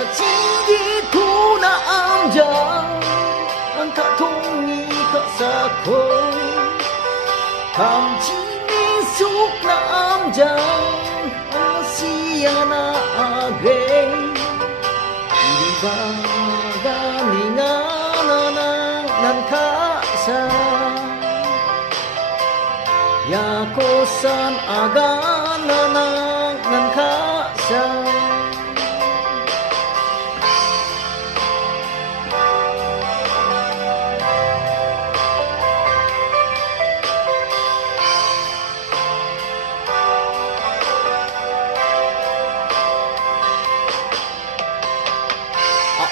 Kacigitu na amjang ang katungi kasako Kamcinisuk na amjang ang siya na agay Di ba ganinganan ng kasa Yakosan aganan ng kasa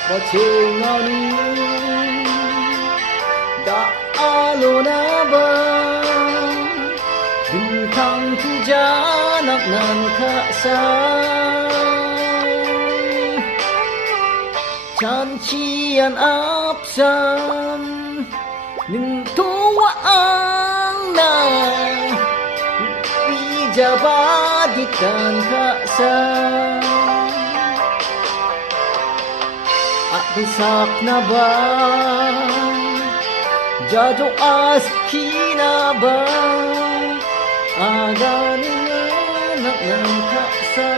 Pacingani Daalo na ba Bintang tujanak nan kasang Cancian apsan Ning tuwaan na Ijabadikan kasang Isak na ba Jado aski na ba Aganin na ng kaksa